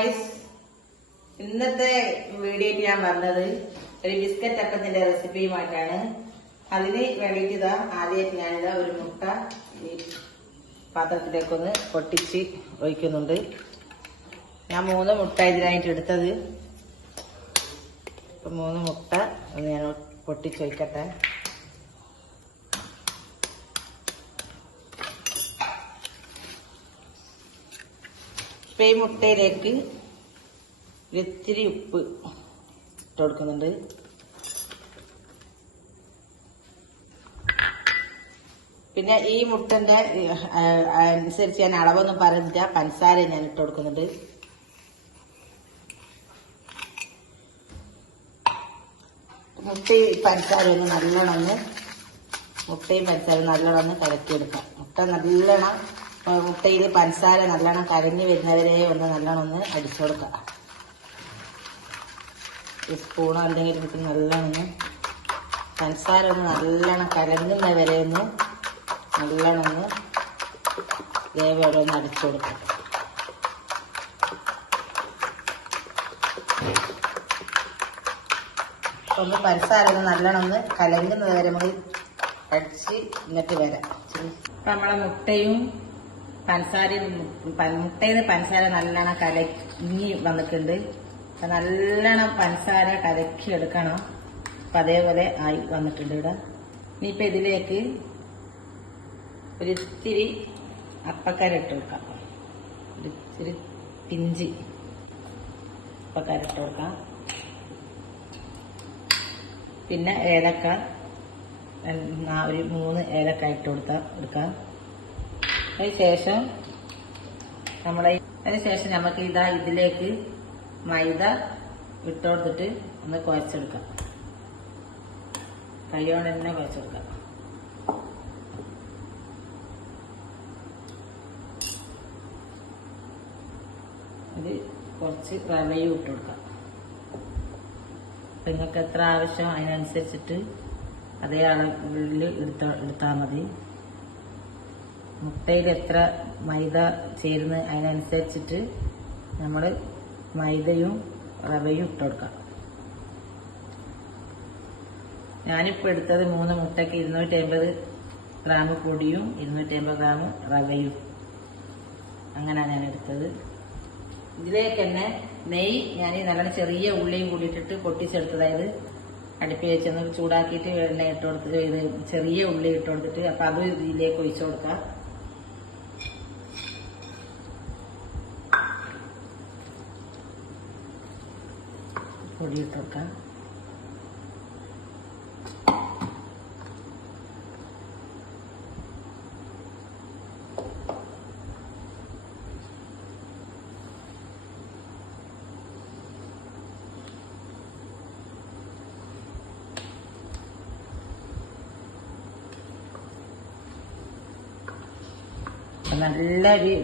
Guys, ഇന്നത്തെ വീഡിയോയിൽ ഞാൻ പറഞ്ഞത് ഒരു ബിസ്ക്കറ്റ് അപ്പത്തിന്റെ റെസിപ്പിയുമായിട്ടാണ്. അതിന് വേണ്ടിയിട്ട് ഇതാ ആദ്യമായിട്ട് ഞാനിതാ ഒരു മുട്ട ഈ പാത്രത്തിലേക്കൊന്ന് പൊട്ടിച്ച് ഒഴിക്കുന്നുണ്ട്. ഞാൻ 3 മുട്ട ഇതിനായിട്ട് എടുത്തത്. ഇപ്പൊ 3 മുട്ട ഒന്ന് ഞാൻ പൊട്ടിച്ചൊഴിക്കട്ടെ. ഇപ്പൊ ഈ മുട്ടയിലേക്ക് ഇത്തിരി ഉപ്പ് ഇട്ട് കൊടുക്കുന്നുണ്ട്. പിന്നെ ഈ മുട്ടന്റെ അനുസരിച്ച് ഞാൻ അളവൊന്നും പറഞ്ഞില്ല, പഞ്ചസാര ഞാൻ ഇട്ട് കൊടുക്കുന്നുണ്ട്. മുട്ടയും പഞ്ചസാര നല്ലോണം കലക്കിയെടുക്കാം. മുട്ടയിൽ പഞ്ചസാര നല്ലോണം കരഞ്ഞു വരുന്നവരെ നല്ലോണം അടിച്ചു കൊടുക്കാം. ഈ സ്പൂണോ അല്ലെങ്കിൽ എടുത്ത് നല്ലോണം പഞ്ചസാര നല്ലോണം കലങ്ങുന്നവരെ നല്ലോണം ഇതേപോലെ അടിച്ചു കൊടുക്കാം. ഒന്ന് പഞ്ചസാര നല്ലോണം കലങ്ങുന്നത് വരെ നമ്മൾ അടിച്ച് ഇങ്ങോട്ട് വരാം. അപ്പൊ നമ്മളെ മുട്ടയിൽ പഞ്ചസാര നല്ലോണം കലങ്ങി വന്നിട്ടുണ്ട്. നല്ലോണം പഞ്ചസാര കലക്കി എടുക്കണം. അപ്പൊ അതേപോലെ ആയി വന്നിട്ടുണ്ട് ഇവിടെ. ഇനിയിപ്പൊ ഇതിലേക്ക് ഒരിത്തിരി അപ്പക്കര ഇട്ട് കൊടുക്കാം. ഒരിത്തിരി പിഞ്ചി അപ്പക്കര ഇട്ട് കൊടുക്കാം. പിന്നെ ഏലക്ക ഒരു 3 ഏലക്ക ഇട്ട് എടുക്കാം. അതിനുശേഷം നമുക്ക് ഇതിലേക്ക് മൈദ ഇട്ട് കൊടുത്തിട്ട് ഒന്ന് കുഴച്ചെടുക്കാം. കൈയോടെ തന്നെ കുഴച്ചെടുക്കാം. ഇത് കുറച്ച് റവയും ഇട്ട് കൊടുക്കാം. നിങ്ങൾക്ക് എത്ര ആവശ്യം അതിനനുസരിച്ചിട്ട് അതേ അളവിൽ എടുത്താൽ മതി. മുട്ടയിൽ എത്ര മൈദ ചേരുന്ന അതിനനുസരിച്ചിട്ട് നമ്മൾ മൈദയും റവയും ഇട്ട് കൊടുക്കാം. ഞാനിപ്പോൾ എടുത്തത് 3 മുട്ടയ്ക്ക് 250 ഗ്രാം പൊടിയും 250 ഗ്രാം റവയും, അങ്ങനെയാണ് ഞാൻ എടുത്തത്. ഇതിലേക്ക് തന്നെ നെയ്യ് ഞാൻ നല്ലോണം ചെറിയ ഉള്ളിയും കൂടി ഇട്ടിട്ട് പൊട്ടിച്ചെടുത്തതായത് അടുപ്പിൽ വെച്ചൊന്ന് ചൂടാക്കിയിട്ട് എണ്ണ ഇട്ട് കൊടുത്തിട്ട് ഇത് ചെറിയ ഉള്ളി ഇട്ട് കൊടുത്തിട്ട് അപ്പൊ അത് ഇതിലേക്ക് ഒഴിച്ചു കൊടുക്കാം. പൊടി ഇട്ട് കൊടുക്കാം. നല്ലൊരു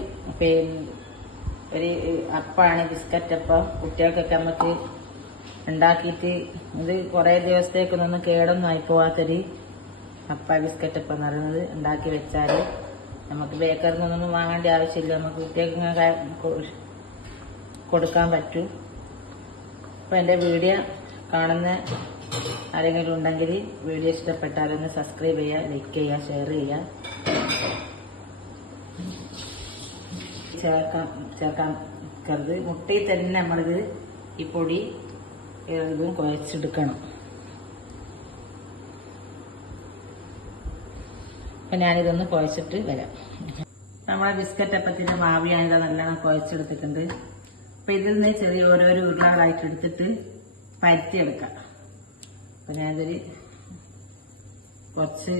ഒരു അപ്പാണ് ബിസ്ക്കറ്റ് അപ്പം. കുട്ടികൾക്കൊക്കെ നമുക്ക് ഉണ്ടാക്കിയിട്ട് ഇത് കുറെ ദിവസത്തേക്കൊന്നും കേടൊന്നും ആയിപ്പോവാത്തൊരു ബിസ്ക്കറ്റ് അപ്പം എന്ന് പറയുന്നത്. ഉണ്ടാക്കി വെച്ചാൽ നമുക്ക് ബേക്കറിൽ നിന്നൊന്നും വാങ്ങേണ്ട ആവശ്യമില്ല. നമുക്ക് കുട്ടികൾക്ക് കൊടുക്കാൻ പറ്റും. അപ്പൊ എന്റെ വീഡിയോ കാണുന്ന ആരെങ്കിലും ഉണ്ടെങ്കിൽ വീഡിയോ ഇഷ്ടപ്പെട്ടാലൊന്ന് സബ്സ്ക്രൈബ് ചെയ്യുക, ലൈക്ക് ചെയ്യുക, ഷെയർ ചെയ്യുക. ചേർക്കാൻ മുട്ടയിൽ തന്നെ നമ്മളിത് ഈ പൊടി ഇതും കുഴച്ചെടുക്കണം. അപ്പൊ ഞാനിതൊന്ന് കുഴച്ചിട്ട് വരാം. നമ്മളെ ബിസ്ക്കറ്റ് അപ്പത്തിന്റെ മാവ് ഞാനിത് നല്ലോണം കുഴച്ചെടുത്തിട്ടുണ്ട്. അപ്പൊ ഇതിൽ നിന്ന് ചെറിയ ഓരോരോ ഉരുളകളായിട്ട് എടുത്തിട്ട് പരത്തിയെടുക്കാം. അപ്പൊ ഞാനിതൊരു കുറച്ച്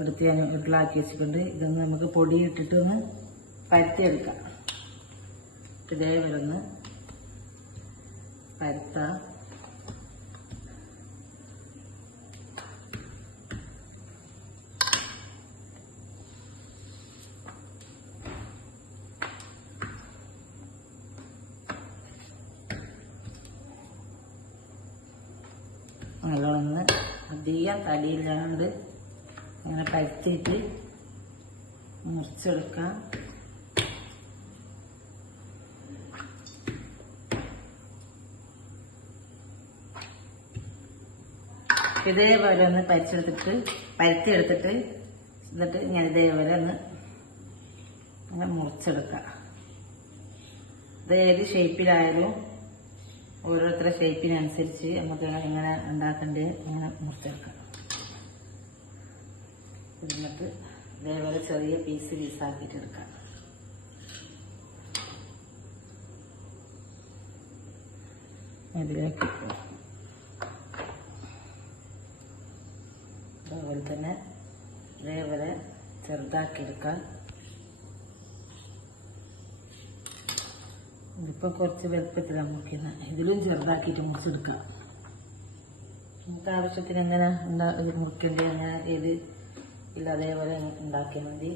എടുത്ത് ഞാൻ ഉരുളാക്കി വെച്ചിട്ടുണ്ട്. ഇതൊന്ന് നമുക്ക് പൊടി ഇട്ടിട്ട് ഒന്ന് പരത്തിയെടുക്കാം. ഇതേപോലെ ഒന്ന് പരത്താം. നല്ലോണം അധികം തടിയില്ലാണ്ട് അങ്ങനെ പരത്തിയിട്ട് മുറിച്ചെടുക്കാം. ഇതേപോലെ ഒന്ന് പരത്തി എടുത്തിട്ട് എന്നിട്ട് ഞാൻ ഇതേപോലെ ഒന്ന് അങ്ങനെ മുറിച്ചെടുക്കാം. ഇത് ഏത് ഷേപ്പിലായാലും ഓരോരുത്തരുടെ ഷേപ്പിനനുസരിച്ച് നമുക്ക് എങ്ങനെ ഉണ്ടാക്കേണ്ടത് അങ്ങനെ മുറിച്ചെടുക്കാം. എന്നിട്ട് ഇതേപോലെ ചെറിയ പീസാക്കിയിട്ട് എടുക്കാം. ഇതിലേക്ക് അതുപോലെ തന്നെ ഇതേപോലെ ചെറുതാക്കി എടുക്കാം. ഇതിപ്പോൾ കുറച്ച് വലുപ്പത്തിലാണ് മുറിക്കുന്നത്. ഇതിലും ചെറുതാക്കിയിട്ട് മുറിച്ചെടുക്കാം. നമുക്ക് ആവശ്യത്തിന് എങ്ങനെ മുറിക്കേണ്ടത് അങ്ങനെ ഏത് ഇല്ല അതേപോലെ ഉണ്ടാക്കിയാൽ മതി.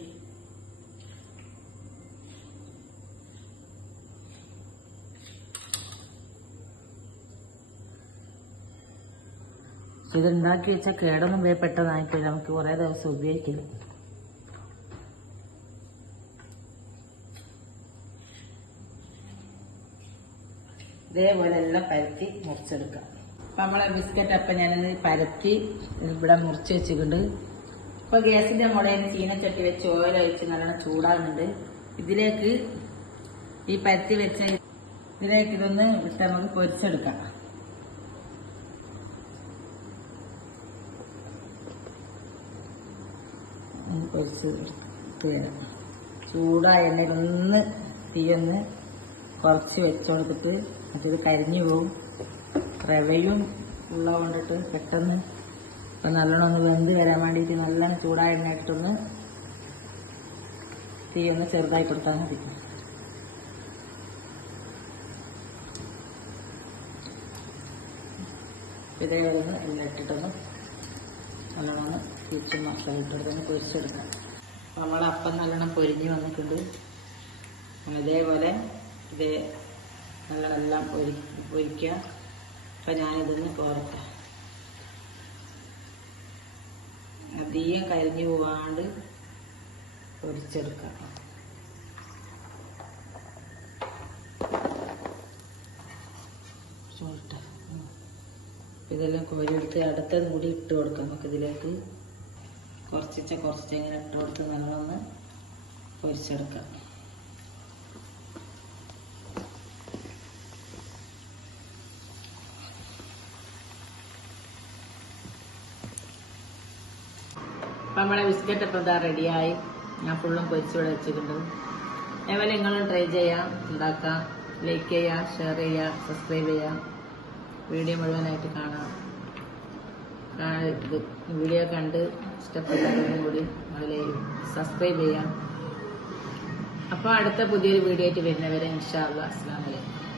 ഇത് ഉണ്ടാക്കി വെച്ചാൽ കേടൊന്നും പെട്ടെന്നായിട്ടില്ല. നമുക്ക് കുറേ ദിവസം ഉപയോഗിക്കില്ല. ഇതേപോലെ എല്ലാം പരത്തി മുറിച്ചെടുക്കാം. അപ്പം നമ്മളെ ബിസ്ക്കറ്റ് അപ്പം ഞാനിത് പരത്തി ഇവിടെ മുറിച്ച് വെച്ചിട്ടുണ്ട്. ഇപ്പോൾ ഗ്യാസിൻ്റെ മുളയിൽ ചീനച്ചട്ടി വെച്ച് ഓയിൽ ഒഴിച്ച് നല്ലോണം ചൂടാകുന്നുണ്ട്. ഇതിലേക്ക് ഈ പരത്തി വെച്ച ഇതിലേക്ക് ഇതൊന്ന് ഇട്ട് നമുക്ക് പൊരിച്ചെടുക്കാം. പൊരിച്ച് ചൂടായ എണ്ണയിലൊന്ന് തീയൊന്ന് കുറച്ച് വെച്ച് കൊടുത്തിട്ട് മറ്റേത് കരിഞ്ഞു പോവും. റവയും ഉള്ള കൊണ്ടിട്ട് പെട്ടെന്ന് ഇപ്പം നല്ലോണം ഒന്ന് വെന്ത് വരാൻ വേണ്ടിയിട്ട് നല്ലോണം ചൂടായ എണ്ണ ഇട്ടിട്ടൊന്ന് തീയൊന്ന് ചെറുതായി കൊടുത്താൽ മതി. ഇതേപോലെ എല്ലാം ഇട്ടിട്ടൊന്ന് നല്ലോണം തിരിച്ചും മക്കളെ ഇട്ടെടുത്തൊന്ന് പൊരിച്ചെടുക്കാം. നമ്മളെ അപ്പം നല്ലോണം പൊരിഞ്ഞ് വന്നിട്ടുണ്ട്. ഇതേപോലെ നല്ലോണം എല്ലാം പൊരിക്കുക. അപ്പം ഞാനിതൊന്ന് കോരട്ടെ. അധികം കരിഞ്ഞു പോവാണ്ട് പൊരിച്ചെടുക്കാം. ഇതെല്ലാം കോരിയെടുത്ത് അടുത്തത് കൂടി ഇട്ട് കൊടുക്കാം. നമുക്ക് ഇതിലേക്ക് കുറച്ച് ഇങ്ങനെ ഇട്ട് കൊടുത്ത് നല്ലോണം പൊരിച്ചെടുക്കാം. അപ്പം നമ്മളെ ബിസ്ക്കറ്റ് ഇപ്പം ഇതാ റെഡിയായി. ഞാൻ ഫുള്ളും പൊരിച്ചിവിടെ വെച്ചിട്ടുണ്ട്. അതേപോലെ നിങ്ങളും ട്രൈ ചെയ്യാം, ഉണ്ടാക്കാം. ലൈക്ക് ചെയ്യുക, ഷെയർ ചെയ്യുക, സബ്സ്ക്രൈബ് ചെയ്യുക. വീഡിയോ മുഴുവനായിട്ട് കാണാം. വീഡിയോ കണ്ട് ഇഷ്ടപ്പെട്ടവരും കൂടി അതിൽ സബ്സ്ക്രൈബ് ചെയ്യാം. അപ്പോൾ അടുത്ത പുതിയൊരു വീഡിയോ ആയിട്ട് വരുന്നവരെ ഇൻഷാ അല്ലാഹ് അസ്സലാമു അലൈക്കും.